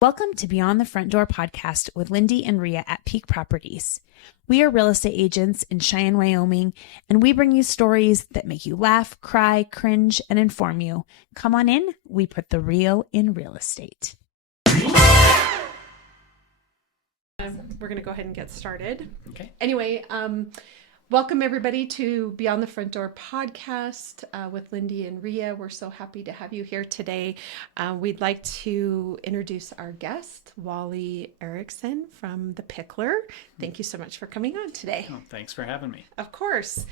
Welcome to Beyond the Front Door podcast with Lindee and Rhea at Peak Properties. We are real estate agents in Cheyenne, Wyoming, and we bring you stories that make you laugh, cry, cringe, and inform you. Come on in. We put the real in real estate. We're going to go ahead and get started. Okay. Anyway, welcome everybody to Beyond the Front Door podcast with Lindee and Rhea. We're so happy to have you here today. We'd like to introduce our guest, Wally Erickson from the Picklr. Thank you so much for coming on today. Oh, thanks for having me. Of course.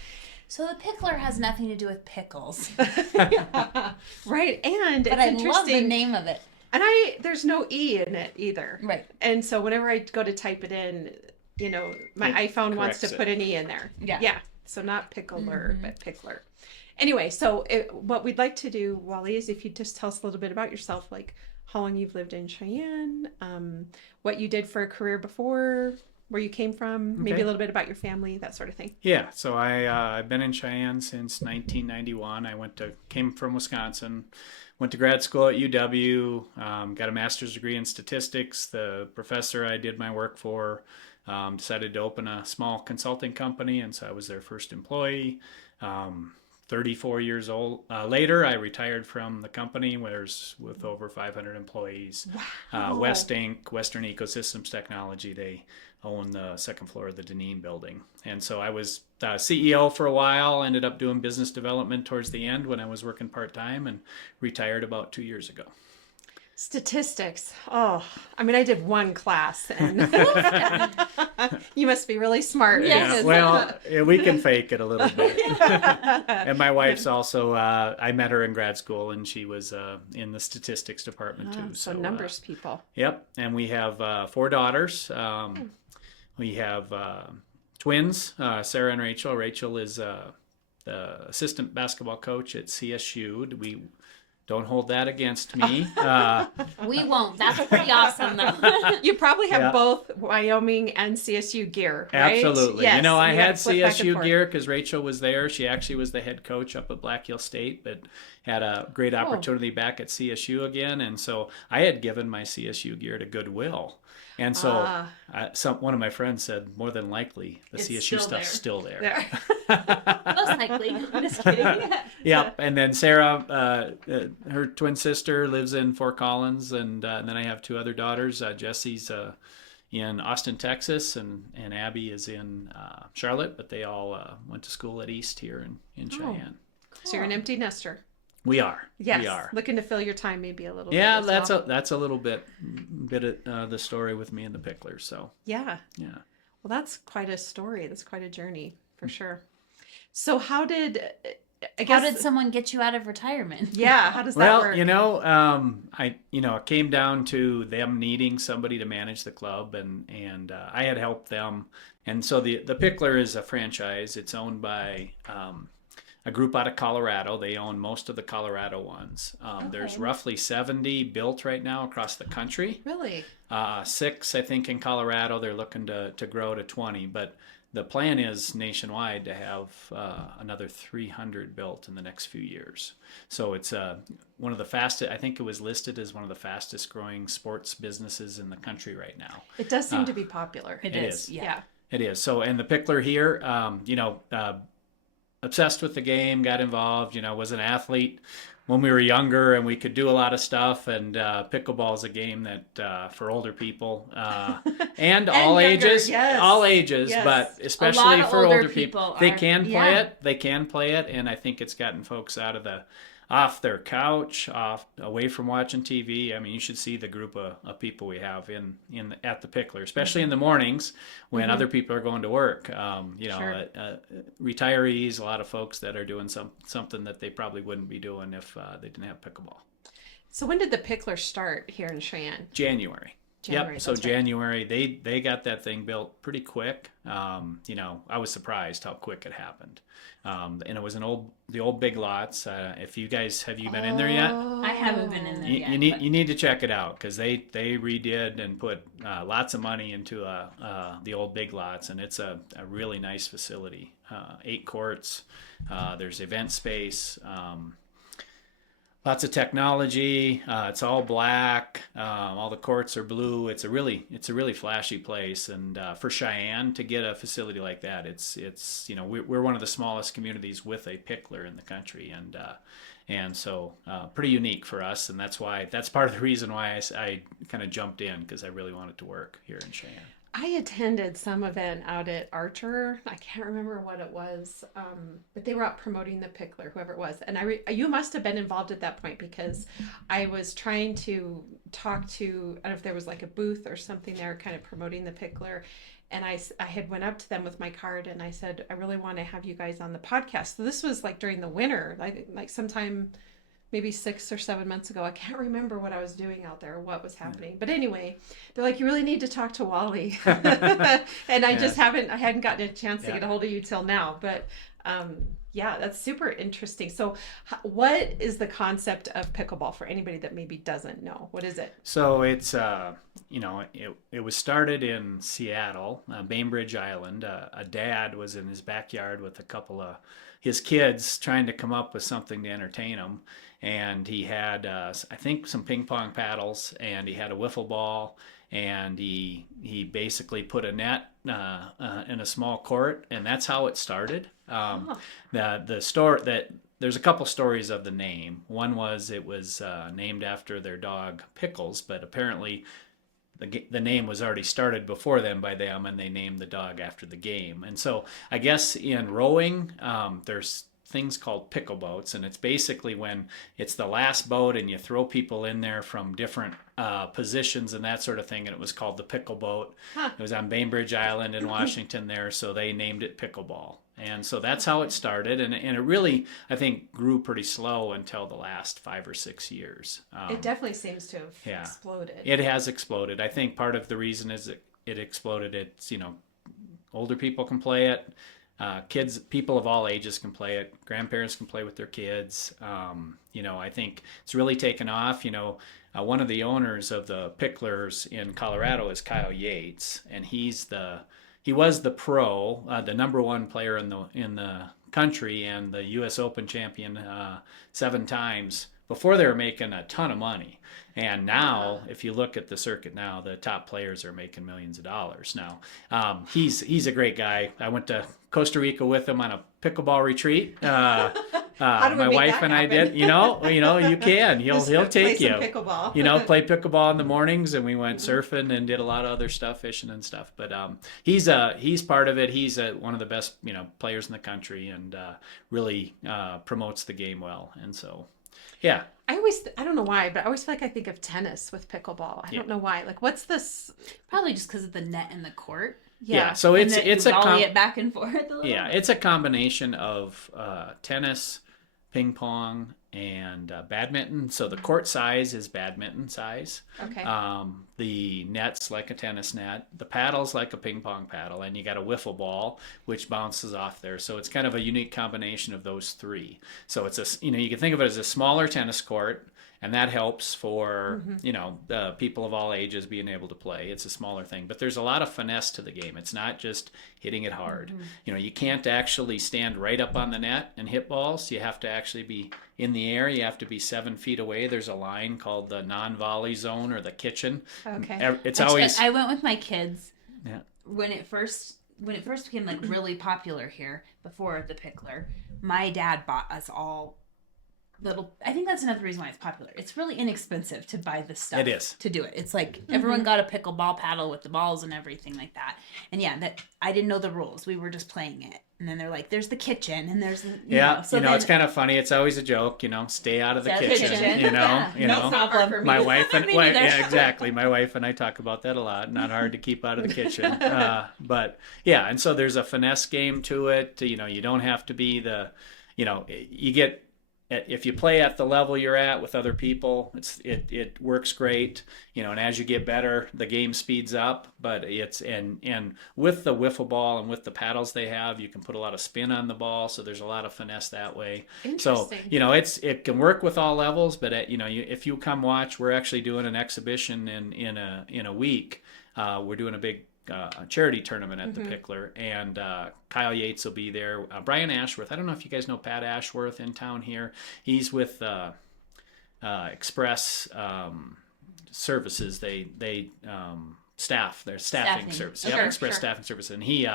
So the Picklr has nothing to do with pickles. Yeah, right. And But I love the name of it. And there's no E in it either. Right. And so whenever I go to type it in, you know, my iPhone wants to put an E in there. Yeah. Yeah. So not Picklr, but Picklr. Anyway, so what we'd like to do, Wally, is if you just tell us a little bit about yourself, like how long you've lived in Cheyenne, what you did for a career before, where you came from, maybe a little bit about your family, that sort of thing. Yeah, so I've been in Cheyenne since 1991. Came from Wisconsin, went to grad school at UW, got a master's degree in statistics. The professor I did my work for decided to open a small consulting company, and so I was their first employee. 34 years old later, I retired from the company with over 500 employees. Wow. West Inc., Western Ecosystems Technology, they own the second floor of the Deneen building. And so I was CEO for a while, ended up doing business development towards the end when I was working part-time, and retired about 2 years ago. Statistics. Oh, I mean, I did one class, and you must be really smart. Yes. Yeah, well, we can fake it a little bit. And my wife's also, I met her in grad school, and she was in the statistics department too. So numbers people. Yep, and we have 4 daughters. We have twins, Sarah and Rachel. Rachel is the assistant basketball coach at CSU. We don't hold that against me. We won't. That's pretty awesome, though. You probably have both Wyoming and CSU gear, right? Absolutely. Yes, you know, I you had gotta flip back and CSU forth. gear because Rachel was there. She actually was the head coach up at Black Hill State, but had a great opportunity back at CSU again. And so I had given my CSU gear to Goodwill. And so one of my friends said, more than likely, the It's CSU still stuff's there. still there. Most likely. I'm just kidding. Yep. And then Sarah, her twin sister, lives in Fort Collins. And then I have 2 other daughters. Jessie's in Austin, Texas, and Abby is in Charlotte. But they all went to school at East here in Cheyenne. So you're an empty nester. We are. Yes. We are. Looking to fill your time maybe a little bit. Yeah, as well. that's a little bit of the story with me and the Picklr. So Yeah. yeah. Well, that's quite a story. That's quite a journey for sure. So how did someone get you out of retirement? Yeah, how does that work? You know, it came down to them needing somebody to manage the club, and I had helped them. And so the Picklr is a franchise. It's owned by a group out of Colorado. They own most of the Colorado ones. There's roughly 70 built right now across the country. Really? 6, I think, in Colorado. They're looking to grow to 20, but the plan is nationwide to have another 300 built in the next few years. So it's one of the fastest. I think it was listed as one of the fastest growing sports businesses in the country right now. It does seem to be popular. It is. Yeah. It is. So, and the Picklr here, obsessed with the game, got involved, was an athlete when we were younger, and we could do a lot of stuff. And pickleball is a game that for older people and all younger, ages, yes. but especially A lot of for older older people, people they are- can play yeah. it. They can play it, and I think it's gotten folks off their couch, away from watching TV. I mean, you should see the group of people we have at the Picklr, especially in the mornings when other people are going to work. Sure. Retirees, a lot of folks that are doing something that they probably wouldn't be doing if they didn't have pickleball. So when did the Picklr start here in Cheyenne? January. Yep. So that's right. January, they got that thing built pretty quick. I was surprised how quick it happened. And it was the old Big Lots. If you guys, have you been in there yet? I haven't been in there yet. You need to check it out, because they redid and put lots of money into the old Big Lots, and it's a really nice facility. 8 courts. There's event space. Lots of technology. It's all black. All the courts are blue. It's a really flashy place. And for Cheyenne to get a facility like that, it's we're one of the smallest communities with a Picklr in the country, and so pretty unique for us. And that's part of the reason why I kind of jumped in, because I really wanted to work here in Cheyenne. I attended some event out at Archer. I can't remember what it was, but they were out promoting the Picklr, whoever it was. And you must have been involved at that point, because I was trying to talk to, I don't know if there was like a booth or something there kind of promoting the Picklr. And I had went up to them with my card and I said, I really want to have you guys on the podcast. So this was like during the winter, like sometime maybe 6 or 7 months ago. I can't remember what I was doing out there or what was happening. But anyway, they're like, you really need to talk to Wally. And I just hadn't gotten a chance to get a hold of you till now. But yeah, that's super interesting. So what is the concept of pickleball for anybody that maybe doesn't know? What is it? So it's, it was started in Seattle, Bainbridge Island. A dad was in his backyard with a couple of his kids trying to come up with something to entertain them. And he had, I think, some ping pong paddles, and he had a wiffle ball, and he basically put a net in a small court, and that's how it started. The story that there's a couple stories of the name. One was it was named after their dog Pickles, but apparently the name was already started before then by them, and they named the dog after the game. And so I guess in rowing, there's things called pickle boats, and it's basically when it's the last boat and you throw people in there from different positions and that sort of thing, and it was called the pickle boat. It was on Bainbridge Island in Washington there, so they named it pickleball. And so that's how it started, and it really, I think, grew pretty slow until the last 5 or 6 years. It definitely seems to have exploded. It has exploded. I think part of the reason is it exploded. It's, older people can play it. Kids, people of all ages can play it. Grandparents can play with their kids. I think it's really taken off. One of the owners of the Picklrs in Colorado is Kyle Yates, and he was the pro, the number one player in the country, and the U.S. Open champion 7 times before they were making a ton of money. And now, if you look at the circuit now, the top players are making millions of dollars now. He's a great guy. I went to Costa Rica with him on a pickleball retreat. My wife and I did. You can. He'll take you. Pickleball. Play pickleball in the mornings, and we went surfing and did a lot of other stuff, fishing and stuff. But he's part of it. He's one of the best players in the country, and really promotes the game well. And so. Yeah. I don't know why, but I always feel like I think of tennis with pickleball. I don't know why. Like, what's this? Probably just because of the net in the court. Yeah. So it's volley it back and forth a little bit. It's a combination of tennis, ping pong, and badminton. So the court size is badminton size. Okay. The net's like a tennis net. The paddle's like a ping pong paddle, and you got a wiffle ball which bounces off there. So it's kind of a unique combination of those three. So it's you can think of it as a smaller tennis court, and that helps for the people of all ages being able to play. It's a smaller thing, but there's a lot of finesse to the game. It's not just hitting it hard. You can't actually stand right up on the net and hit balls. You have to actually be in the air. You have to be 7 feet away. There's a line called the non-volley zone or the kitchen. Okay. I went with my kids. Yeah. When it first became like really popular here before the Picklr, my dad bought us all I think that's another reason why it's popular. It's really inexpensive to buy this stuff. It is. To do it. It's like everyone got a pickleball paddle with the balls and everything like that. And that I didn't know the rules. We were just playing it. And then they're like, there's the kitchen and there's it's kind of funny. It's always a joke, stay out of the kitchen. No problem for me. My wife and exactly. My wife and I talk about that a lot. Not hard to keep out of the kitchen. And so there's a finesse game to it. You don't have to be you get. If you play at the level you're at with other people, it works great, and as you get better, the game speeds up. But and with the wiffle ball and with the paddles they have, you can put a lot of spin on the ball, so there's a lot of finesse that way. So it can work with all levels. But if you come watch, we're actually doing an exhibition in a week. We're doing a big charity tournament at the Picklr, and Kyle Yates will be there. Brian Ashworth, I don't know if you guys know Pat Ashworth in town here. He's with express services. They staff their staffing service. Sure, Express sure. staffing service. And he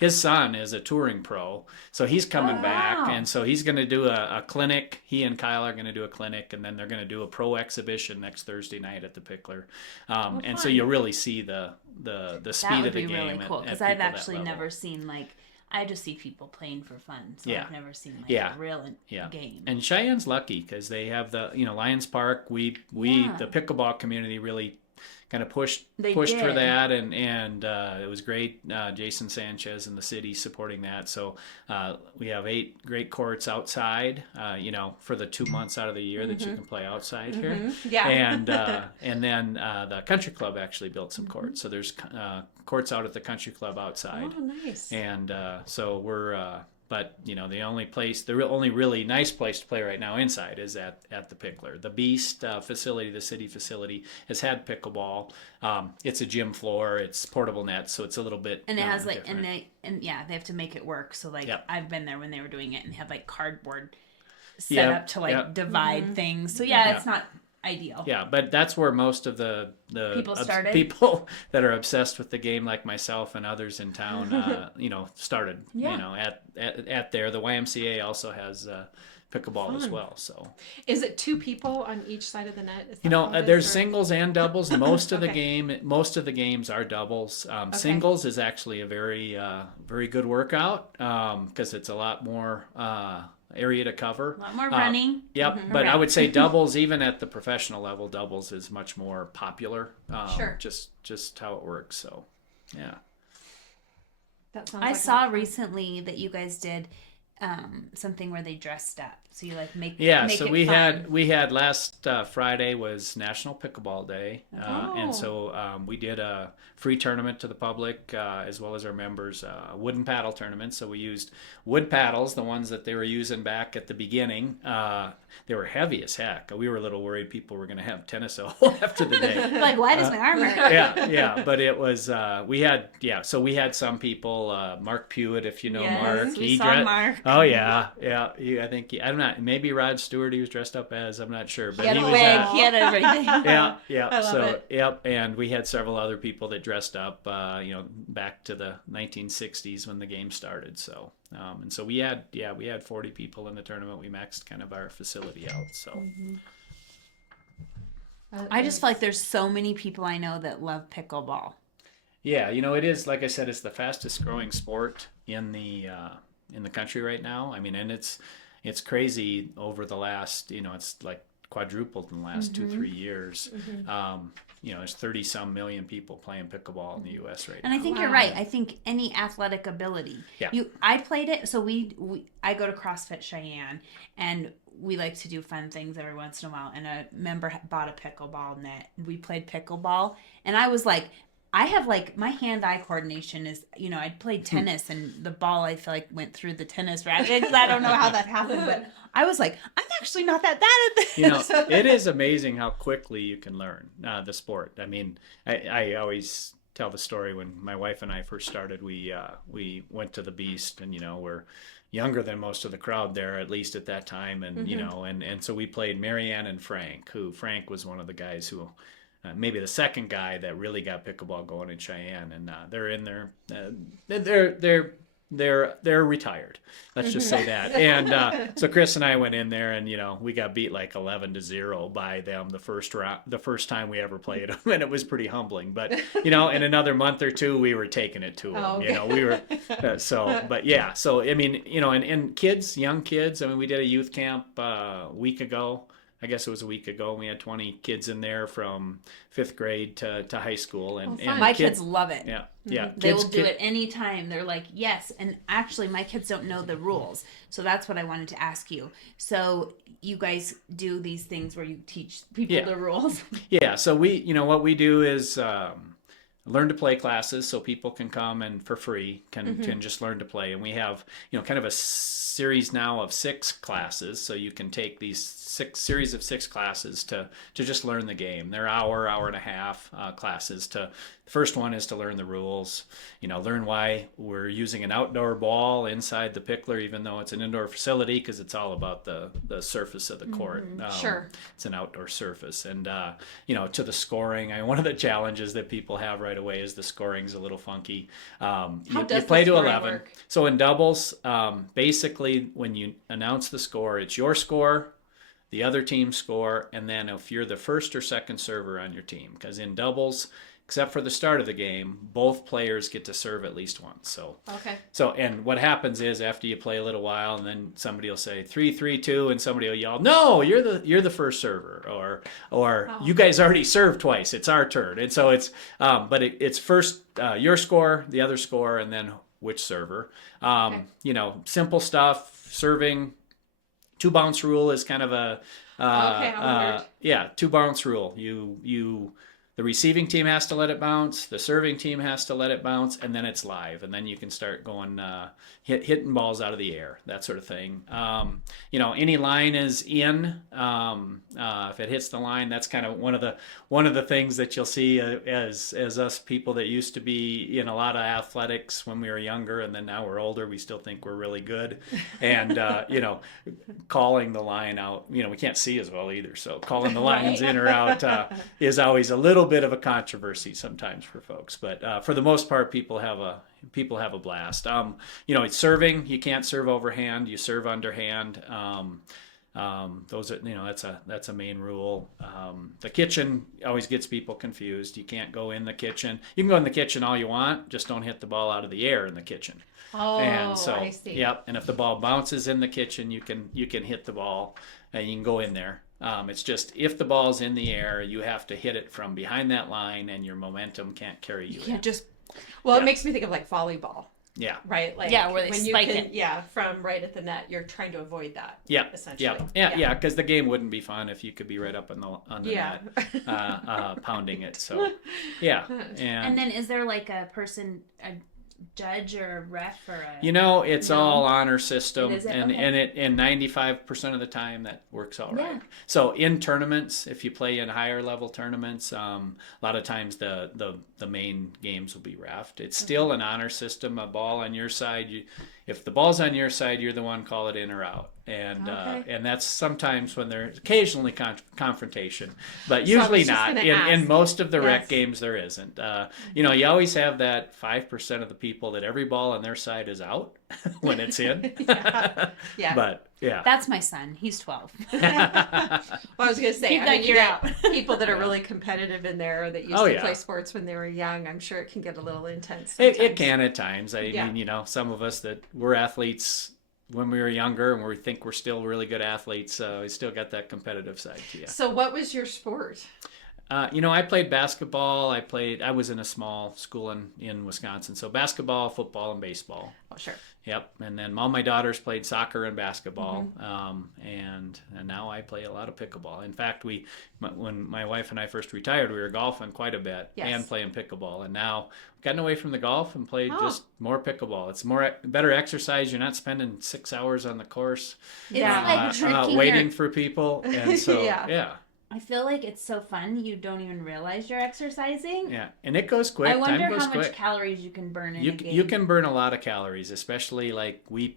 his son is a touring pro, so he's coming back, wow. and so he's going to do a clinic. He and Kyle are going to do a clinic, and then they're going to do a pro exhibition next Thursday night at the Picklr. And so fun. you'll really see the speed That would of the be game. really cool, because at I've people that actually level. never seen, like, I just see people playing for fun, so Yeah. I've never seen like Yeah. a real game. And Cheyenne's lucky because they have the Lions Park. We Yeah. the pickleball community really kind of pushed They for did. that, and it was great. Jason Sanchez and the city supporting that. So we have 8 great courts outside. For the 2 months out of the year that you can play outside here. Yeah. And then the country club actually built some courts. So there's courts out at the country club outside. Oh, nice. And so we're, but the only really nice place to play right now inside is at the Picklr. The Beast facility, the city facility, has had pickleball. It's a gym floor. It's portable nets, so it's a little bit. And it has like, different. they have to make it work. So like, Yep. I've been there when they were doing it, and they had like cardboard set Yep, up to like yep. divide things. So it's not ideal. Yeah, but that's where most of the People started? people that are obsessed with the game, like myself and others in town, started. Yeah. At there. The YMCA also has pickleball as Fun. well. So Is it 2 people on each side of the net? Is that how it is, there's or- singles and doubles. Most of Okay. most of the games are doubles. Singles is actually a very very good workout because it's a lot more area to cover. A lot more running. Yep, but I would say doubles, even at the professional level, doubles is much more popular. Sure. Just how it works. So, yeah. That sounds I like a saw lot of fun. recently that you guys did something where they dressed up. So you like make So it we fun. had last Friday was National Pickleball Day, Oh. and so we did a free tournament to the public as well as our members, a wooden paddle tournament. So we used wood paddles, the ones that they were using back at the beginning. They were heavy as heck. We were a little worried people were going to have tennis elbow after the day. Like, why does my arm hurt? Yeah, but it was we had some people, Mark Pewitt, if you know Yes, Mark, we saw Mark. Oh yeah. I think I'm not, maybe Rod Stewart he was dressed up as, I'm not sure, but He had he a was wig. He had everything. yeah. I love So it. yep, and we had several other people that dressed up, back to the 1960s when the game started. So and so we had 40 people in the tournament. We maxed kind of our facility out. So I just feel like there's so many people I know that love pickleball. yeah, it is, like I said, it's the fastest growing sport in the country right now. I mean, and it's crazy over the last, it's like quadrupled in the last 2-3 years. There's 30 some million people playing pickleball in the U.S. right And now. I think you're right. I think any athletic ability. Yeah. I played it. So I go to CrossFit Cheyenne, and we like to do fun things every once in a while. And a member bought a pickleball net. We played pickleball, and I was like, I have like my hand-eye coordination is, I played tennis, and the ball I feel like went through the tennis racket. I don't know how that happened, but I was like, I'm actually not that bad at this. It is amazing how quickly you can learn the sport. I mean, I always tell the story when my wife and I first started. We went to the Beast, and we're younger than most of the crowd there, at least at that time, and and so we played Marianne and Frank. Frank was one of the guys who. Maybe the second guy that really got pickleball going in Cheyenne, and they're in there. They're retired. Let's just say that. And so Chris and I went in there, and we got beat like 11-0 by them the first time we ever played them, and it was pretty humbling. But in another month or two, we were taking it to them. Oh, okay. We were But yeah. So I mean, and kids, young kids. I mean, we did a youth camp a week ago. I guess it was a week ago. And we had 20 kids in there from 5th grade to high school, and My kids love it. Yeah. They will do it anytime. They're like, yes. And actually, my kids don't know the rules. So that's what I wanted to ask you. So you guys do these things where you teach people the rules? Yeah. So we, what we do is learn to play classes, so people can come and for free can just learn to play. And we have, kind of a series now of 6 classes, so you can take these 6 classes to just learn the game. They're hour and a half classes. The first one is to learn the rules, learn why we're using an outdoor ball inside the Picklr, even though it's an indoor facility, because it's all about the surface of the court. Sure. It's an outdoor surface. And, to the scoring, one of the challenges that people have right away is the scoring's a little funky. How You does play the to scoring 11. work? So in doubles, basically when you announce the score, it's your score, the other team's score, and then if you're the first or second server on your team. Because in doubles, except for the start of the game, both players get to serve at least once. So and what happens is after you play a little while, and then somebody will say 3-3-2, and somebody will yell, "No, you're the first server," or "You guys already served twice. It's our turn." And so it's it's first your score, the other score, and then which server. Simple stuff. Serving. 2 bounce rule is kind of a 2 bounce rule. The receiving team has to let it bounce, the serving team has to let it bounce, and then it's live, and then you can start going hitting balls out of the air, that sort of thing. Any line is in. If it hits the line, that's kind of one of the things that you'll see as us people that used to be in a lot of athletics when we were younger, and then now we're older, we still think we're really good, and calling the line out. We can't see as well either, so calling the lines in or out is always a little bit of a controversy sometimes for folks, but for the most part, people have a blast. It's serving. You can't serve overhand. You serve underhand. Those are that's a main rule. The kitchen always gets people confused. You can't go in the kitchen. You can go in the kitchen all you want, just don't hit the ball out of the air in the kitchen. And so I see. Yep. And if the ball bounces in the kitchen, you can hit the ball and you can go in there. It's just if the ball's in the air, you have to hit it from behind that line, and your momentum can't carry you. You can't just. Well, it makes me think of like volleyball. Yeah. Right. Like where they when spike you can, it. Yeah, from right at the net, you're trying to avoid that. Yeah. Essentially. Yeah. Because the game wouldn't be fun if you could be right up on the net, pounding it. So, yeah. And then is there like a judge or a ref or it's all honor system, Is it? and Okay. and 95% of the time that works all right. Yeah. So in tournaments, if you play in higher level tournaments, a lot of times the main games will be reffed. It's still an honor system. A ball on your side, if the ball's on your side, you're the one call it in or out. And and that's sometimes when there's occasionally confrontation, but usually not. In most of the rec games, there isn't. You always have that 5% of the people that every ball on their side is out when it's in. Yeah. But yeah, That's my son. He's 12. Well, I was going to say, You're get out. people that are really competitive in there or that used to play sports when they were young. I'm sure it can get a little intense sometimes. It can at times. I mean, some of us that were athletes when we were younger and we think we're still really good athletes, we still got that competitive side to you. So what was your sport? I played basketball. I was in a small school in Wisconsin. So basketball, football, and baseball. Oh, sure. Yep. And then all my daughters played soccer and basketball. And now I play a lot of pickleball. In fact, when my wife and I first retired, we were golfing quite a bit and playing pickleball. And now we've gotten away from the golf and played just more pickleball. It's better exercise. You're not spending 6 hours on the course It's like drinking waiting for people. And so, yeah. I feel like it's so fun, you don't even realize you're exercising. Yeah, and it goes quick. I wonder Time goes how much quick. calories you can burn in a game. You can burn a lot of calories, especially like we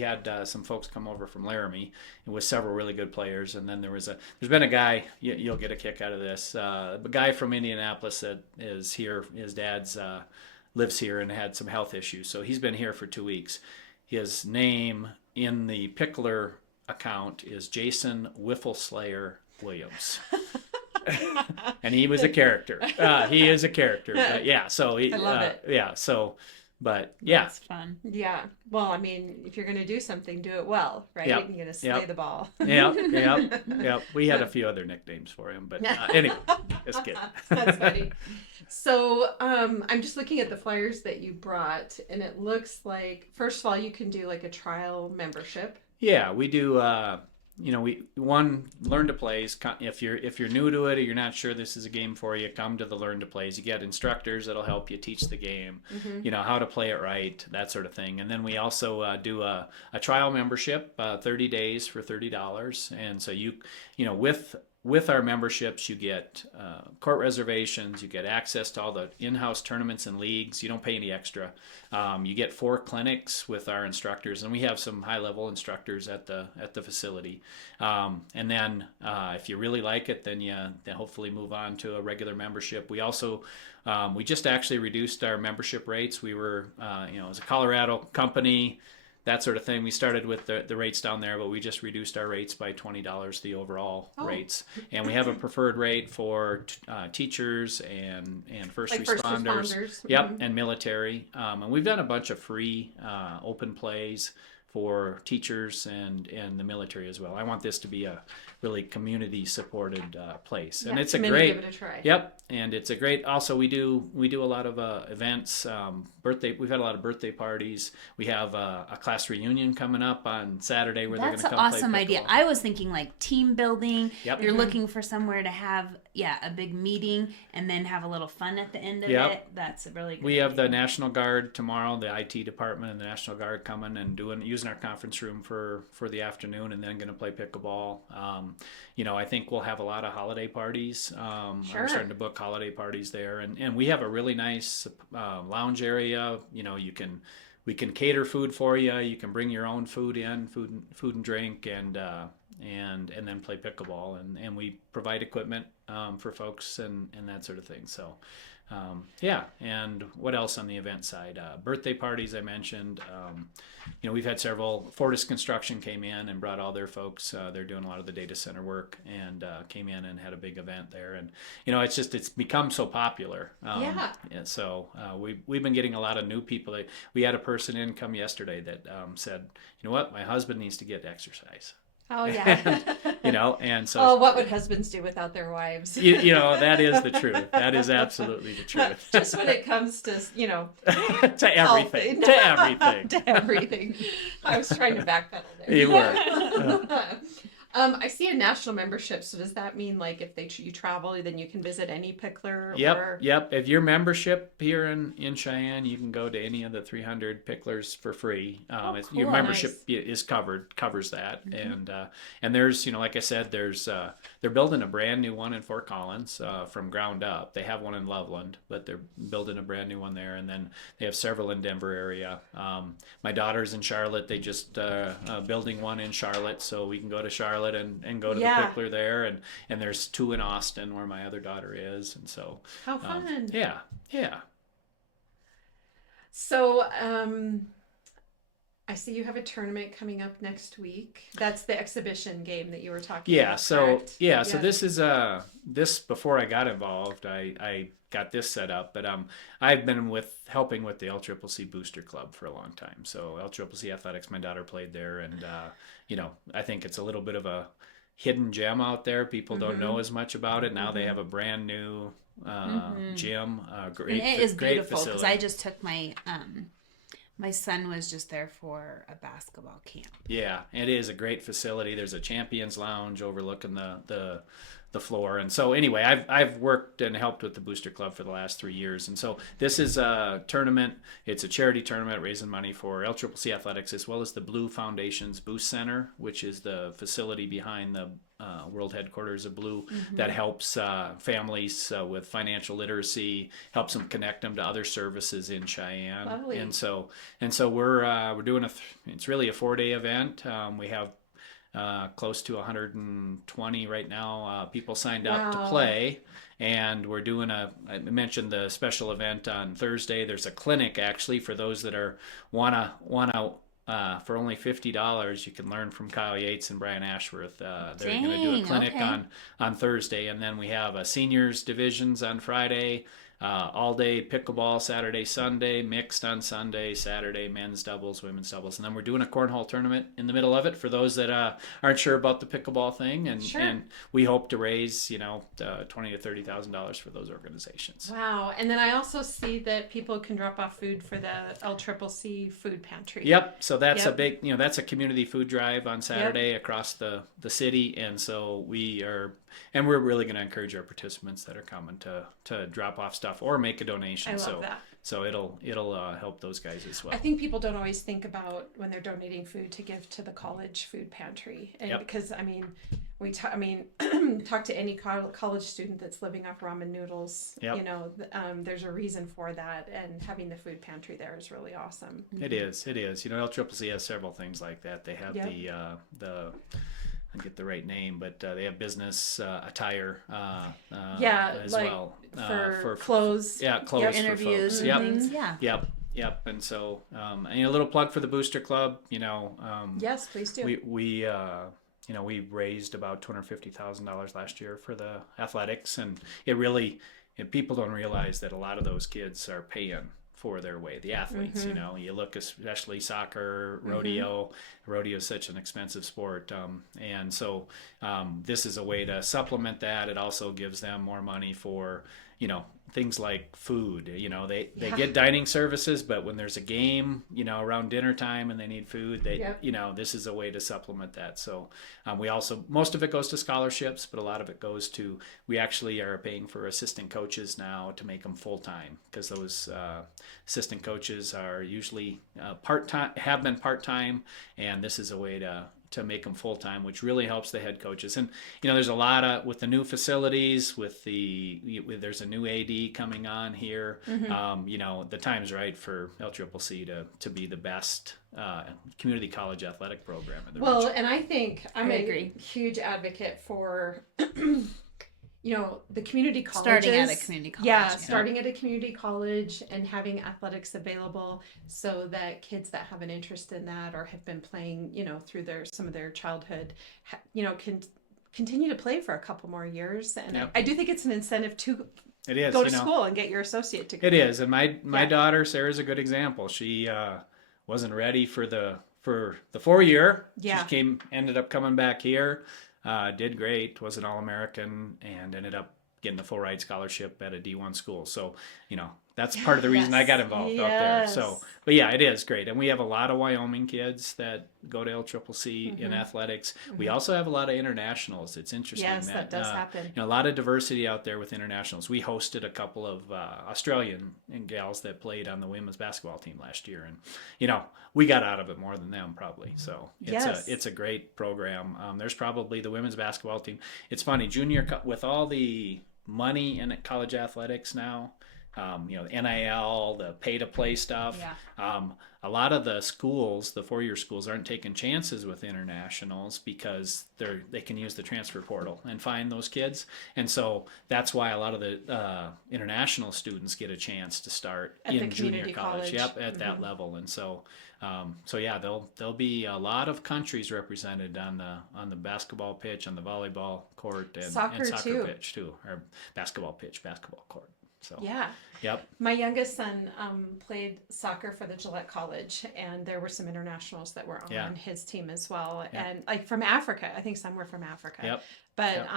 had some folks come over from Laramie with several really good players, and then there's been a guy, you'll get a kick out of this, a guy from Indianapolis that is here. His dad's lives here and had some health issues, so he's been here for 2 weeks. His name in the Picklr account is Jason Whiffleslayer Williams. And he was a character. He is a character. But yeah, so I love it. Yeah, so but yeah. It's fun. Yeah. Well, I mean, if you're going to do something, do it well, right? Yep. You're going to slay the ball. Yep. We had a few other nicknames for him, but anyway, just kidding. That's funny. So I'm just looking at the flyers that you brought, and it looks like, first of all, you can do like a trial membership. Yeah, we do. we learn to plays. If you're new to it or you're not sure this is a game for you, come to the learn to plays. You get instructors that'll help you teach the game, how to play it right, that sort of thing. And then we also do a trial membership, 30 days for $30. And so with our memberships, you get court reservations, you get access to all the in-house tournaments and leagues. You don't pay any extra. You get 4 clinics with our instructors, and we have some high-level instructors at the facility. And then if you really like it, then hopefully move on to a regular membership. We also we just actually reduced our membership rates. We were as a Colorado company, that sort of thing. We started with the rates down there, but we just reduced our rates by $20, the overall rates. And we have a preferred rate for teachers and first responders. Yep, and military. And we've done a bunch of free open plays for teachers and the military as well. I want this to be a really community supported place, and it's a great. Give it a try. Yep, and it's a great. Also, we do a lot of events. Birthday. We've had a lot of birthday parties. We have a class reunion coming up on Saturday where they're going to come play. That's an awesome idea. I was thinking like team building. Yep. You're looking for somewhere to have a big meeting and then have a little fun at the end of it. That's a really good We have the National Guard tomorrow, the IT department and the National Guard coming and using our conference room for the afternoon, and then going to play pickleball. I think we'll have a lot of holiday parties. I'm starting to book holiday parties there, and we have a really nice lounge area. We can cater food for you. You can bring your own food and drink, and then play pickleball, and we provide equipment for folks and that sort of thing. So and what else on the event side? Birthday parties I mentioned. We've had several. Fortis Construction came in and brought all their folks. They're doing a lot of the data center work, and came in and had a big event there. And it's become so popular. And so we've been getting a lot of new people. We had a person in come yesterday that said, "You know what? My husband needs to get exercise." Oh yeah. And so. Oh, what would husbands do without their wives? That is the truth. That is absolutely the truth. Just when it comes to to everything, to everything. I was trying to backpedal there. You were. I see a national membership. So does that mean like if you travel, then you can visit any Picklr? Yep. If your membership here in Cheyenne, you can go to any of the 300 Picklrs for free. Cool. Your membership is covers that, and there's like I said, there's they're building a brand new one in Fort Collins from ground up. They have one in Loveland, but they're building a brand new one there, and then they have several in Denver area. My daughter's in Charlotte. They just building one in Charlotte, so we can go to Charlotte and go to the Picklr there, and there's 2 in Austin where my other daughter is, and so how fun. Yeah. So I see you have a tournament coming up next week. That's the exhibition game that you were talking about. So this is this before I got involved, I got this set up, but I've been helping with the LCCC Booster Club for a long time. So LCCC Athletics, my daughter played there, and I think it's a little bit of a hidden gem out there. People don't know as much about it. Now they have a brand new gym. Great, and it is great beautiful because facility. I just took my son was just there for a basketball camp. Yeah, it is a great facility. There's a Champions Lounge overlooking the floor. And so anyway, I've worked and helped with the Booster Club for the last 3 years. And so this is a tournament. It's a charity tournament raising money for LCCC Athletics as well as the Blue Foundation's Boost Center, which is the facility behind the world headquarters of Blue that helps families with financial literacy, helps them connect them to other services in Cheyenne. Lovely. And so we're doing it's really a 4-day event. We have close to 120 right now people signed up to play, and we're doing I mentioned the special event on Thursday. There's a clinic actually for those that wanna for only $50 you can learn from Kyle Yates and Brian Ashworth. They're going to do a clinic on Thursday, and then we have a seniors divisions on Friday. all day pickleball Saturday, Sunday, mixed on Sunday, Saturday, men's doubles, women's doubles. And then we're doing a cornhole tournament in the middle of it for those that aren't sure about the pickleball thing. And we hope to raise, $20,000 to $30,000 for those organizations. Wow. And then I also see that people can drop off food for the LCCC food pantry. Yep. So that's a big, that's a community food drive on Saturday across the city. And so we're really going to encourage our participants that are coming to drop off stuff or make a donation. I love that. So it'll help those guys as well. I think people don't always think about when they're donating food to give to the college food pantry, and because talk to any college student that's living off ramen noodles. There's a reason for that, and having the food pantry there is really awesome. It is. LCCC has several things like that. They have the I get the right name, but they have business attire as well for clothes. Clothes for interviews folks. and things. Yep. And so, and a little plug for the Booster Club. Yes, please do. We raised about $250,000 last year for the athletics, and it really, people don't realize that a lot of those kids are paying for their way. The athletes, you look, especially soccer, rodeo. Rodeo is such an expensive sport, and so this is a way to supplement that. It also gives them more money for things like food. They get dining services, but when there's a game, around dinner time and they need food, this is a way to supplement that. So we also, most of it goes to scholarships, but a lot of it goes to, we actually are paying for assistant coaches now to make them full-time, because those assistant coaches are usually part-time, have been part-time, and this is a way to make them full-time, which really helps the head coaches. And there's a lot of, with the new facilities, there's a new AD coming on here. The time's right for LCCC to be the best community college athletic program in the region. And I think I'm a huge advocate for the community colleges. Starting at a community college. Starting at a community college and having athletics available so that kids that have an interest in that or have been playing, through some of their childhood, can continue to play for a couple more years. And I do think it's an incentive to go to school and get your associate degree. It is. And my daughter, Sarah's a good example. She wasn't ready for the 4-year. She ended up coming back here. Did great, was an All-American, and ended up getting the full ride scholarship at a D1 school. So, that's part of the reason I got involved out there. So, but it is great. And we have a lot of Wyoming kids that go to LCCC in athletics. We also have a lot of internationals. It's interesting. Yes, that does happen. A lot of diversity out there with internationals. We hosted a couple of Australian gals that played on the women's basketball team last year. And, we got out of it more than them probably. So it's a great program. There's probably the women's basketball team. It's funny, with all the money in college athletics now, NIL, the pay-to-play stuff. A lot of the schools, the 4-year schools, aren't taking chances with internationals because they can use the transfer portal and find those kids. And so that's why a lot of the international students get a chance to start in junior college. At that level. And so, there'll be a lot of countries represented on the basketball pitch, on the volleyball court, and soccer pitch too, or basketball court. So my youngest son played soccer for the Gillette College, and there were some internationals that were on his team as well, and like from Africa. I think some were from Africa. But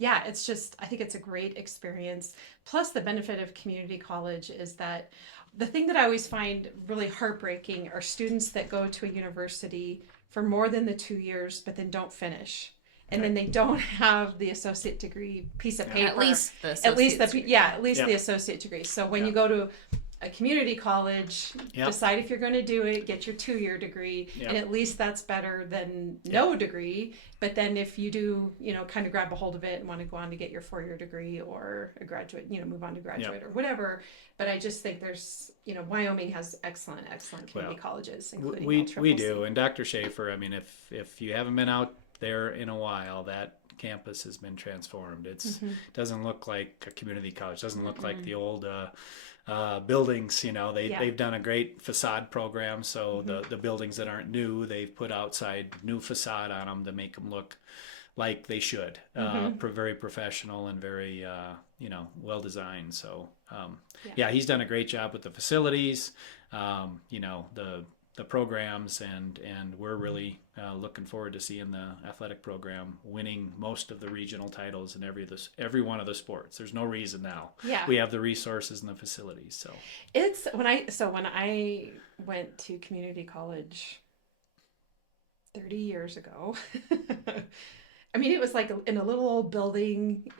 it's just, I think it's a great experience. Plus, the benefit of community college is that the thing that I always find really heartbreaking are students that go to a university for more than the 2 years, but then don't finish. And then they don't have the associate degree piece of paper. At least the associate degree. So when you go to a community college, decide if you're going to do it, get your 2-year degree, and at least that's better than no degree. But then if you do, kind of grab a hold of it and want to go on to get your 4-year degree or a graduate, move on to graduate or whatever. But I just think there's, Wyoming has excellent community colleges, including we do. And Dr. Schaefer, if you haven't been out there in a while, that campus has been transformed. It doesn't look like a community college. Doesn't look like the old buildings. They've done a great facade program. So the buildings that aren't new, they've put outside new facade on them to make them look like they should. Very professional and very well designed. So yeah, he's done a great job with the facilities, the programs, and we're really looking forward to seeing the athletic program winning most of the regional titles in every one of the sports. There's no reason now. Yeah. We have the resources and the facilities. So it's when I went to community college 30 years ago. I mean, it was like in a little old building,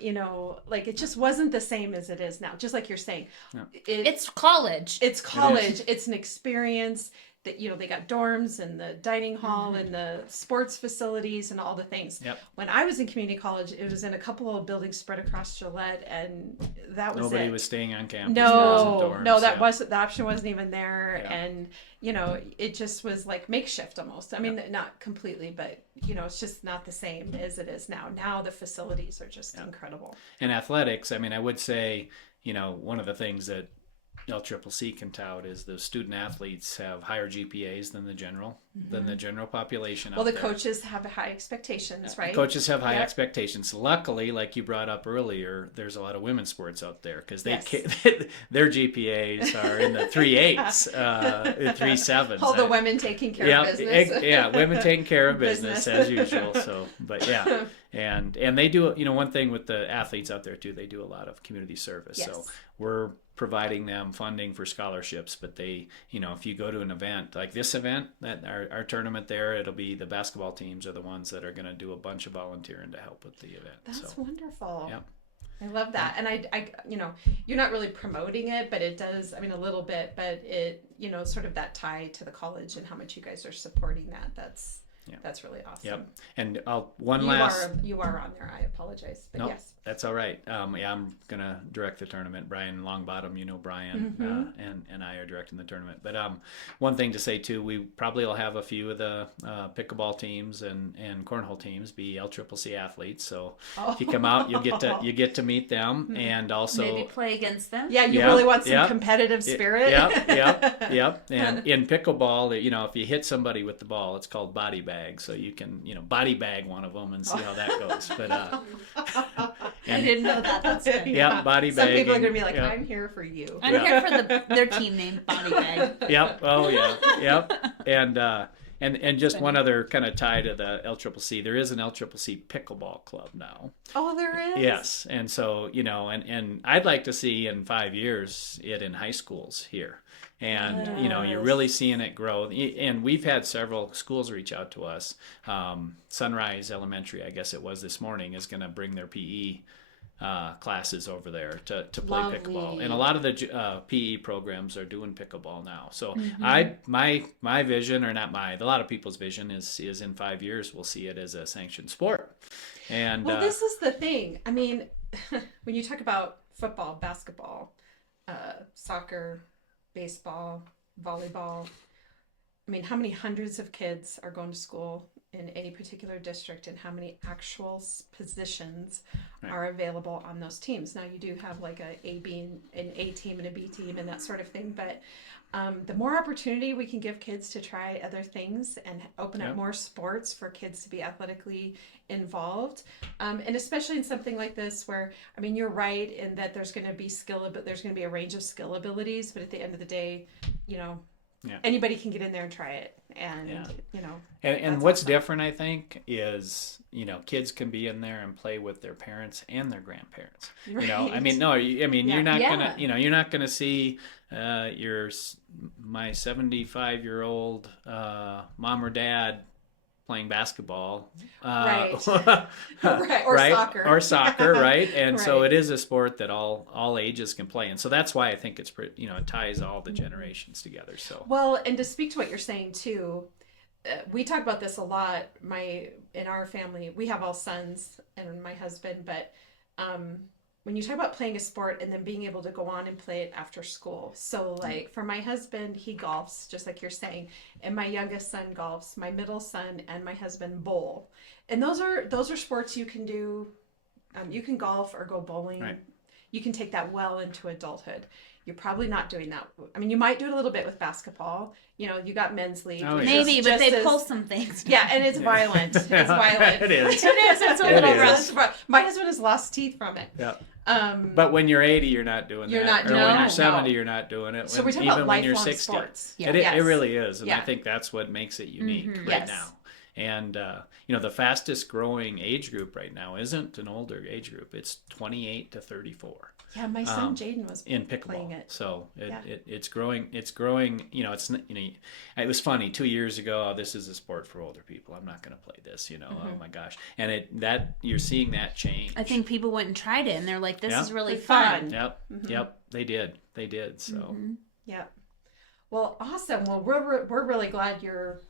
like it just wasn't the same as it is now. Just like you're saying, Yeah. It's college. It's college. It's an experience that, they got dorms and the dining hall and the sports facilities and all the things. Yep. When I was in community college, it was in a couple of buildings spread across Gillette, and that was nobody it. was staying on campus. That wasn't, the option wasn't even there. Yeah. And, it just was like makeshift almost. I mean, not completely, but, it's just not the same as it is now. Now the facilities are just incredible. And athletics, I mean, I would say, one of the things that LCCC can tout is the student athletes have higher GPAs than the general population. Well, out the there. coaches have high expectations, right? Coaches have high expectations. Luckily, like you brought up earlier, there's a lot of women's sports out there because their GPAs are in the 3.8s, 3.7s. All the women taking care of business. Women taking care of business as usual. So, but yeah. And they do, one thing with the athletes out there too, they do a lot of community service. Yes. So we're providing them funding for scholarships, but they, if you go to an event like this event, that our tournament there, it'll be the basketball teams are the ones that are going to do a bunch of volunteering to help with the event. That's wonderful. Yeah. I love that. And I, you're not really promoting it, but it does, I mean, a little bit, but it, sort of that tie to the college and how much you guys are supporting that. That's really awesome. Yep. And you are on there. I apologize, but yes. That's all right. I'm gonna direct the tournament. Brian Longbottom, Brian, and I are directing the tournament. But one thing to say too, we probably will have a few of the pickleball teams and cornhole teams be LCCC athletes. So if you come out, you get to meet them, and also maybe play against them. Yeah, you really want some competitive spirit. Yep. And in pickleball, if you hit somebody with the ball, it's called body bag. So you can, body bag one of them and see how that goes. But I didn't know that. That's good. Yeah, body bag. Some people are gonna be like, I'm here for you. I'm here for their team name, Body Bag. Yep. Oh yeah. Yep. And just one other kind of tie to the LCCC, there is an LCCC pickleball club now. Oh, there is? Yes. And so, and I'd like to see in 5 years it in high schools here. And, you're really seeing it grow. And we've had several schools reach out to us. Sunrise Elementary, I guess it was this morning, is going to bring their PE classes over there to play pickleball. And a lot of the PE programs are doing pickleball now. So my vision, or not a lot of people's vision is in 5 years, we'll see it as a sanctioned sport. And well, this is the thing. I mean, when you talk about football, basketball, soccer, baseball, volleyball, I mean, how many hundreds of kids are going to school in any particular district, and how many actual positions are available on those teams? Now, you do have like an A team and a B team and that sort of thing, but the more opportunity we can give kids to try other things and open up more sports for kids to be athletically involved, and especially in something like this where, I mean, you're right in that there's going to be but there's going to be a range of skill abilities, but at the end of the day, anybody can get in there and try it. And what's different, I think, is kids can be in there and play with their parents and their grandparents. Right. You're not gonna you're not gonna see my 75-year-old mom or dad playing basketball, right? Or soccer, right? And right. So it is a sport that all ages can play, and so that's why I think it's it ties all the generations together. So well, and to speak to what you're saying too, we talk about this a lot. In our family, we have all sons and my husband, but when you talk about playing a sport and then being able to go on and play it after school. So like for my husband, he golfs, just like you're saying, and my youngest son golfs, my middle son and my husband bowl. And those are sports you can do. You can golf or go bowling. Right. You can take that well into adulthood. You're probably not doing that. I mean, you might do it a little bit with basketball. You got men's league. Oh, yeah. Maybe, but they pull some things. Yeah, and it's violent. It's violent. It is. It is. It's a little rough. My husband has lost teeth from it. Yeah. But when you're 80, you're not doing You're that. not Or doing when it. you're 70, No. you're not doing it. So we're talking even about when you're lifelong 60. sports. Yeah. It really is. And Yeah. I think that's what makes it unique right Yes. now. And, the fastest growing age group right now isn't an older age group. It's 28 to 34. Yeah, my son Jaden was in playing pickleball. it. So it's growing. It's growing. It was funny 2 years ago. Oh, this is a sport for older people. I'm not going to play this. Oh my gosh. And you're seeing that change. I think people went and tried it, and they're like, "This Yeah. is really It's fun." fun. Yep. They did. So Yeah. Well, awesome. Well, we're really glad you're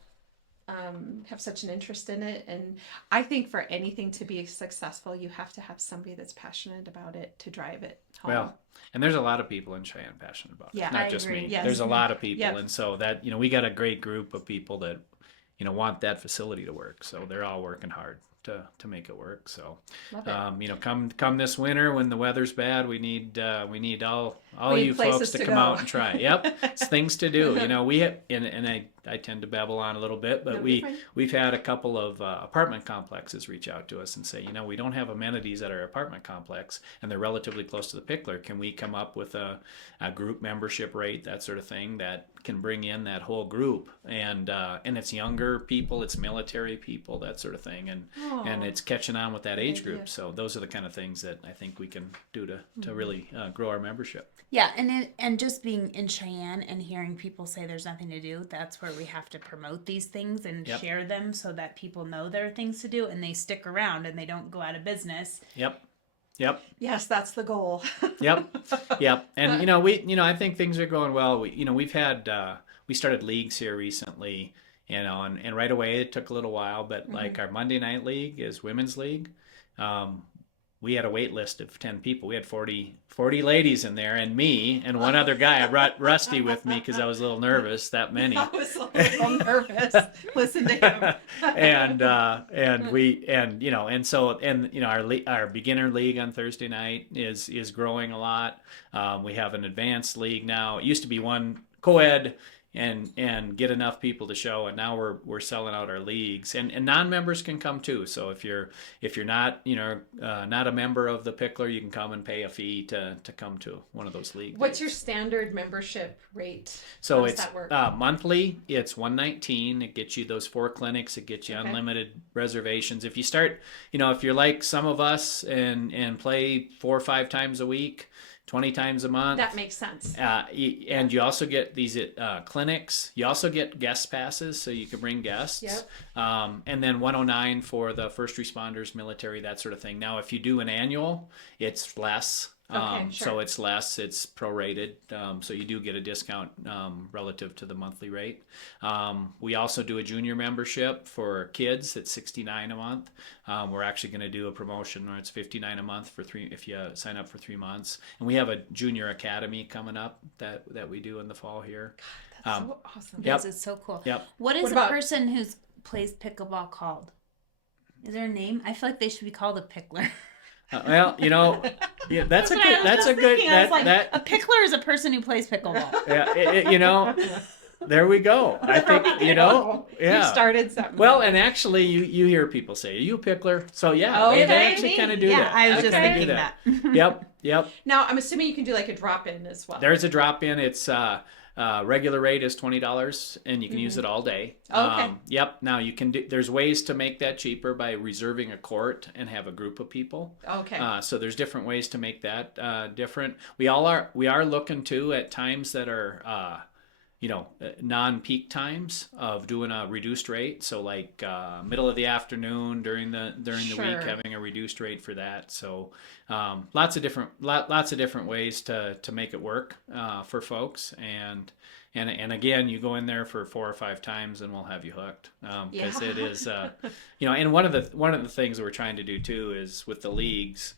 have such an interest in it, and I think for anything to be successful, you have to have somebody that's passionate about it to drive it home. well, and there's a lot of people in Cheyenne passionate about it. Yeah, Not I just agree. me. Yes. There's a lot of people, Yep. and so that we got a great group of people that want that facility to work. So they're all working hard to make it work. So Love it. come this winter when the weather's bad, we need all We need you places folks to to come go. out and try. Yep, it's things to do. We have, and I tend to babble on a little bit, but No, you're fine. we've had a couple of apartment complexes reach out to us and say, we don't have amenities at our apartment complex, and they're relatively close to the Picklr. Can we come up with a group membership rate, that sort of thing, that can bring in that whole group? And it's younger people, it's military people, that sort of thing, and it's catching on with that age group. So those are the kind of things that I think we can do to really grow our membership. Yeah, and just being in Cheyenne and hearing people say there's nothing to do, that's where we have to promote these things and Yep. share them so that people know there are things to do and they stick around and they don't go out of business. Yep. Yes, that's the goal. Yep. And I think things are going well. We've had we started leagues here recently, and right away it took a little while, but like our Monday night league is women's league. We had a wait list of 10 people. We had 40 ladies in there, and me and one other guy. I brought Rusty with me because I was a little nervous, that many. I was a little nervous. Listen to him. Our beginner league on Thursday night is growing a lot. We have an advanced league now. It used to be one co-ed and get enough people to show, and now we're selling out our leagues, and non-members can come too. So if you're not not a member of the Picklr, you can come and pay a fee to come to one of those leagues. What's your standard membership rate? So How does it's that work? monthly. It's $119. It gets you those 4 clinics. It gets you unlimited reservations. If you start, if you're like some of us and play 4 or 5 times a week, 20 times a month. That makes sense. And you also get these clinics. You also get guest passes, so you can bring guests. Yep. And then $109 for the first responders, military, that sort of thing. Now, if you do an annual, it's less. Sure. So it's less. It's prorated. So you do get a discount relative to the monthly rate. We also do a junior membership for kids. It's $69 a month. We're actually going to do a promotion where it's $59 a month for 3 if you sign up for 3 months. And we have a junior academy coming up that we do in the fall here. That's so awesome. Yep. This is so cool. Yep. What is What a about- person who plays pickleball called? Is there a name? I feel like they should be called a Picklr. Well, yeah, that's a what I good. was That's just a good. thinking. I was like, that a Picklr is a person who plays pickleball. yeah. There we go. I think You yeah. started something. Well, and actually, you hear people say, "Are you a Picklr?" So yeah, Oh, they okay. actually kind of do Yeah, that. I was They just kinda do thinking that. Yep. Now, I'm assuming you can do like a drop-in as well. There's a drop in. It's regular rate is $20, and you can use it all day. Oh, okay. Yep. Now you can do. There's ways to make that cheaper by reserving a court and have a group of people. Okay. So there's different ways to make that different. We are looking too at times that are non-peak times of doing a reduced rate. So like middle of the afternoon during the Sure. week, having a reduced rate for that. So lots of different ways to make it work for folks. And again, you go in there for 4 or 5 times, and we'll have you hooked because it is And one of the things that we're trying to do too is with the leagues.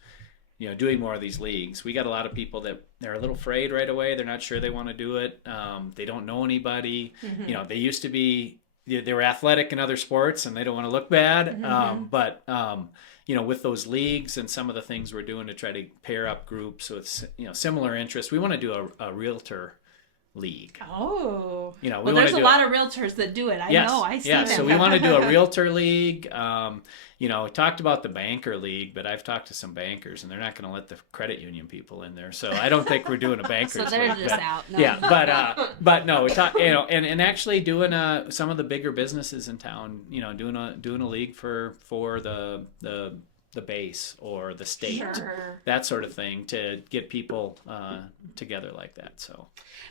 Doing more of these leagues. We got a lot of people that they're a little afraid right away. They're not sure they want to do it. They don't know anybody. Mm-hmm. They used to be, they were athletic in other sports and they don't want to look bad. Mm-hmm. But with those leagues and some of the things we're doing to try to pair up groups with, similar interests, we want to do a realtor league. Oh. We Well, want there's to a do lot of realtors that do it. I know. I see them. So we want to do a realtor league. We talked about the banker league, but I've talked to some bankers, and they're not going to let the credit union people in there. So I don't think we're doing a bankers So they're league. just out. No. Yeah, but no, we talk, and actually doing some of the bigger businesses in town, doing a league for the base or the state, Sure. that sort of thing, to get people together like that. So,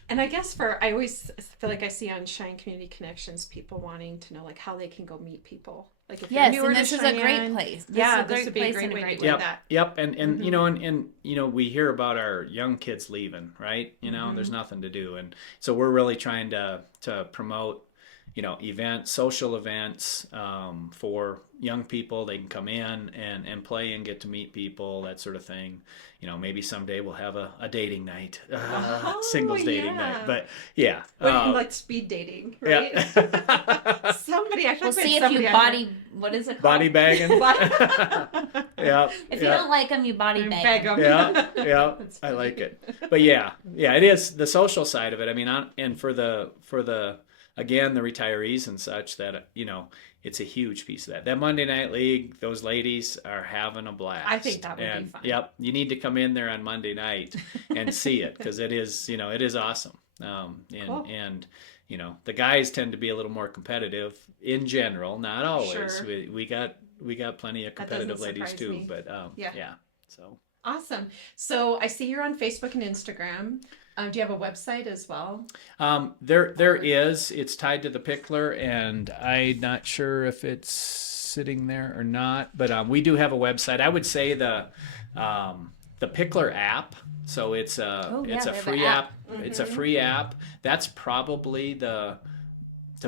And I guess I always feel like I see on Cheyenne Community Connections people wanting to know like how they can go meet people. Like if Yes, you're newer and this to is a great Cheyenne, place. This would be a great way to do that. Yep, and we hear about our young kids leaving, right? There's nothing to do, and so we're really trying to promote, social events for young people. They can come in and play and get to meet people, that sort of thing. Maybe someday we'll have a dating night, singles dating night. But yeah, like speed dating, right? Yeah. Somebody, I We'll see if you what is it called? Body bagging. Yeah. If you don't like them, you body bag them. Yeah. I like it. But yeah, it is the social side of it. I mean, and for the again, the retirees and such, that it's a huge piece of that. That Monday Night League, those ladies are having a blast. I think that would be fun. Yep, you need to come in there on Monday night and see it, because it is, it is awesome. Cool. And the guys tend to be a little more competitive in general, not always. Sure. We got plenty of competitive ladies too, me. but yeah. So awesome. So I see you're on Facebook and Instagram. Do you have a website as well? There is. It's tied to the Picklr, and I'm not sure if it's sitting there or not. But we do have a website. I would say the Picklr app. So it's a free app. Mm-hmm. It's a free app. That's probably the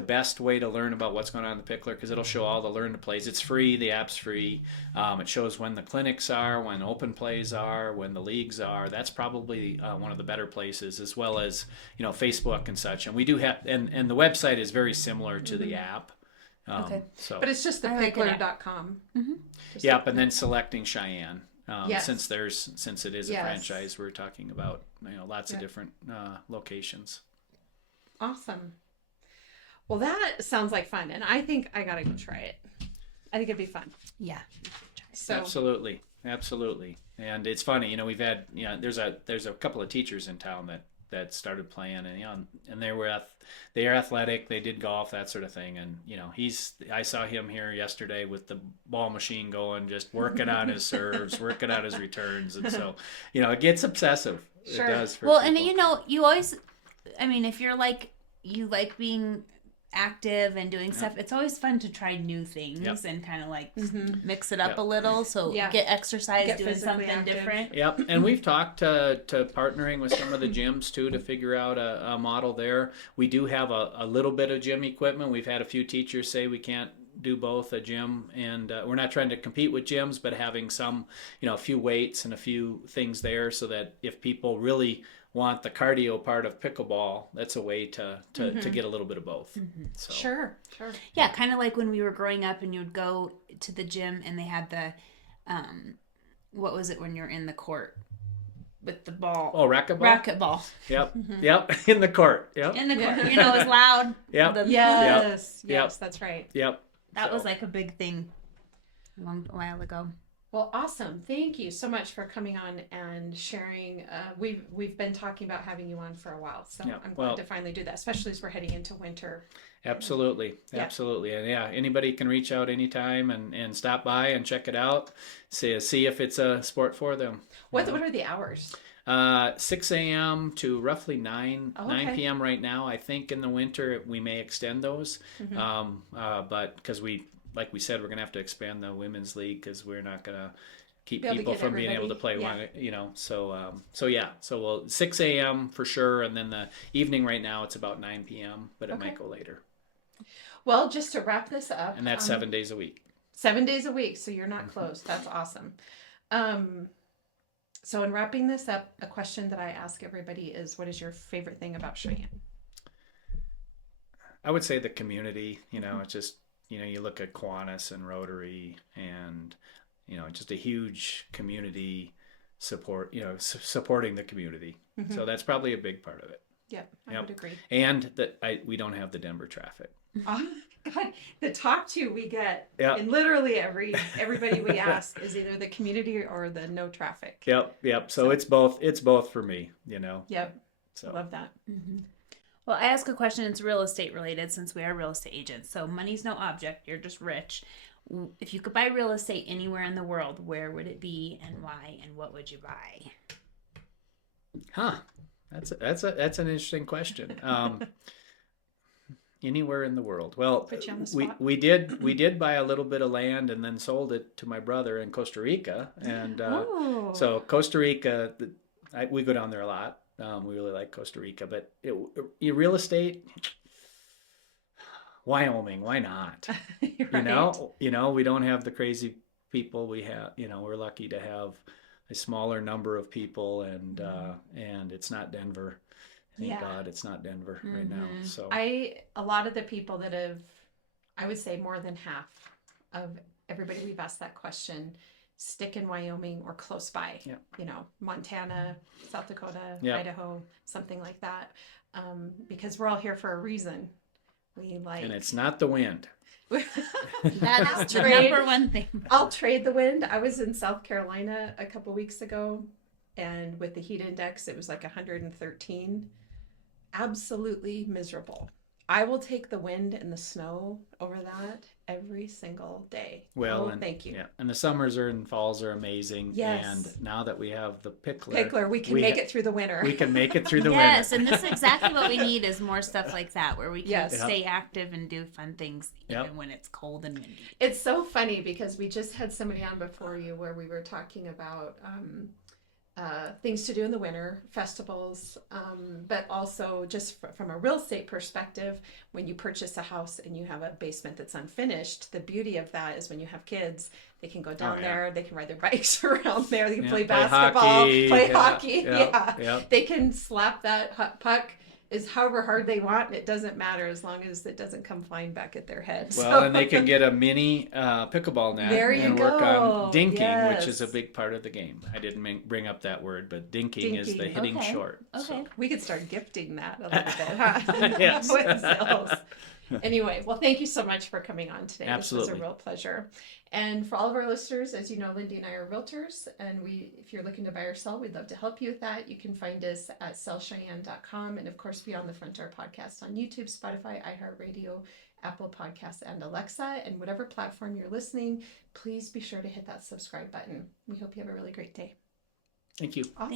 best way to learn about what's going on in the Picklr, because it'll show all the learn to plays. It's free. The app's free. It shows when the clinics are, when open plays are, when the leagues are. That's probably one of the better places, as well as Facebook and such. And we do have, and the website is very similar to the app. Okay. So, but it's just the Picklr.com. Mm-hmm. Yep, and then selecting Cheyenne. Yes. Since it is a Yes. franchise, we're talking about lots of different locations. Awesome. Well, that sounds like fun, and I think I gotta go try it. I think it'd be fun. Yeah. So Absolutely, and it's funny. We've had there's a couple of teachers in town that started playing, and they are athletic. They did golf, that sort of thing, and I saw him here yesterday with the ball machine going, just working on his serves, working on his returns, and so it gets obsessive. Sure. It does. For Well, people. and you always, I mean, if you're you like being active and doing stuff, it's always fun to try new things and kind of mix it up a little, so get exercise, doing something different. Yep, and we've talked to partnering with some of the gyms too, to figure out a model there. We do have a little bit of gym equipment. We've had a few teachers say we can't do both a gym and we're not trying to compete with gyms, but having some a few weights and a few things there, so that if people really want the cardio part of pickleball, that's a way to get a little bit of both. So. Sure. Yeah, kind of like when we were growing up and you would go to the gym and they had the what was it when you're in the court with the ball? Oh, racquetball. Racquetball. Yep. Yep. In the court. Yep. In the court. It was loud. Yep. Yes, Yep. that's right. Yep. That was like a big thing a while ago. Well, awesome. Thank you so much for coming on and sharing. We've been talking about having you on for a while, so I'm glad to finally do that, especially as we're heading into winter. Absolutely. And anybody can reach out anytime and stop by and check it out. See if it's a sport for them. What are the hours? 6 a.m. to roughly 9 p.m. right now. I think in the winter we may extend those, but because like we said, we're going to have to expand the women's league, because we're not going to keep people from being able to play one, So we'll 6 a.m. for sure. And then the evening right now, it's about 9 p.m., but it might go later. Well, just to wrap this up. And that's 7 days a week. 7 days a week. So you're not closed. That's awesome. So in wrapping this up, a question that I ask everybody is, what is your favorite thing about Cheyenne? I would say the community, it's just, you look at Kiwanis and Rotary and, just a huge community support, supporting the community. So that's probably a big part of it. Yep. would agree. And we don't have the Denver traffic. Oh, God, the top two we get, Yep. and literally everybody we ask is either the community or the no traffic. Yep. So it's both for me, Yep. So Love that. Well, I ask a question. It's real estate related since we are real estate agents. So money's no object. You're just rich. If you could buy real estate anywhere in the world, where would it be and why? And what would you buy? Huh. That's an interesting question. Anywhere in the world. Well, Put you on the spot. we did buy a little bit of land and then sold it to my brother in Costa Rica, and so Costa Rica, we go down there a lot. We really like Costa Rica, but real estate, Wyoming, why not? Right. We don't have the crazy people we have. We're lucky to have a smaller number of people, and it's not Denver. Thank God it's not Denver right now. So a lot of the people that have, I would say more than half of everybody we've asked that question, stick in Wyoming or close by. Yep. Montana, South Dakota, Yep. Idaho, something like that, because we're all here for a reason. And it's not the wind. That's the number one thing. I'll trade the wind. I was in South Carolina a couple weeks ago, and with the heat index, it was like 113. Absolutely miserable. I will take the wind and the snow over that every single day. Well, thank you. Yeah, and the summers and falls are amazing. Yes. And now that we have the Picklr, we can make it through the winter. We can make it through the Yes, winter. and this is exactly what we need is more stuff like that where we can Yes. stay active and do fun things even Yep. when it's cold and windy. It's so funny because we just had somebody on before you where we were talking about things to do in the winter, festivals, but also just from a real estate perspective, when you purchase a house and you have a basement that's unfinished, the beauty of that is when you have kids, they can go down there, they can ride their bikes around there, they can play basketball, play hockey. They can slap that puck is however hard they want, and it doesn't matter as long as it doesn't come flying back at their head. Well, and they can get a mini pickleball net and work on dinking, which is a big part of the game. I didn't bring up that word, but dinking is the hitting short. Okay. So. We could start gifting that a little bit, huh? Yes. With sales. Anyway, well, thank you so much for coming on today. Absolutely. This was a real pleasure. And for all of our listeners, as you know, Lindee and I are realtors, and if you're looking to buy or sell, we'd love to help you with that. You can find us at sellcheyenne.com, and of course, Beyond the Front Door podcast on YouTube, Spotify, iHeartRadio, Apple Podcasts, and Alexa. And whatever platform you're listening, please be sure to hit that subscribe button. We hope you have a really great day. Thank you. Awesome.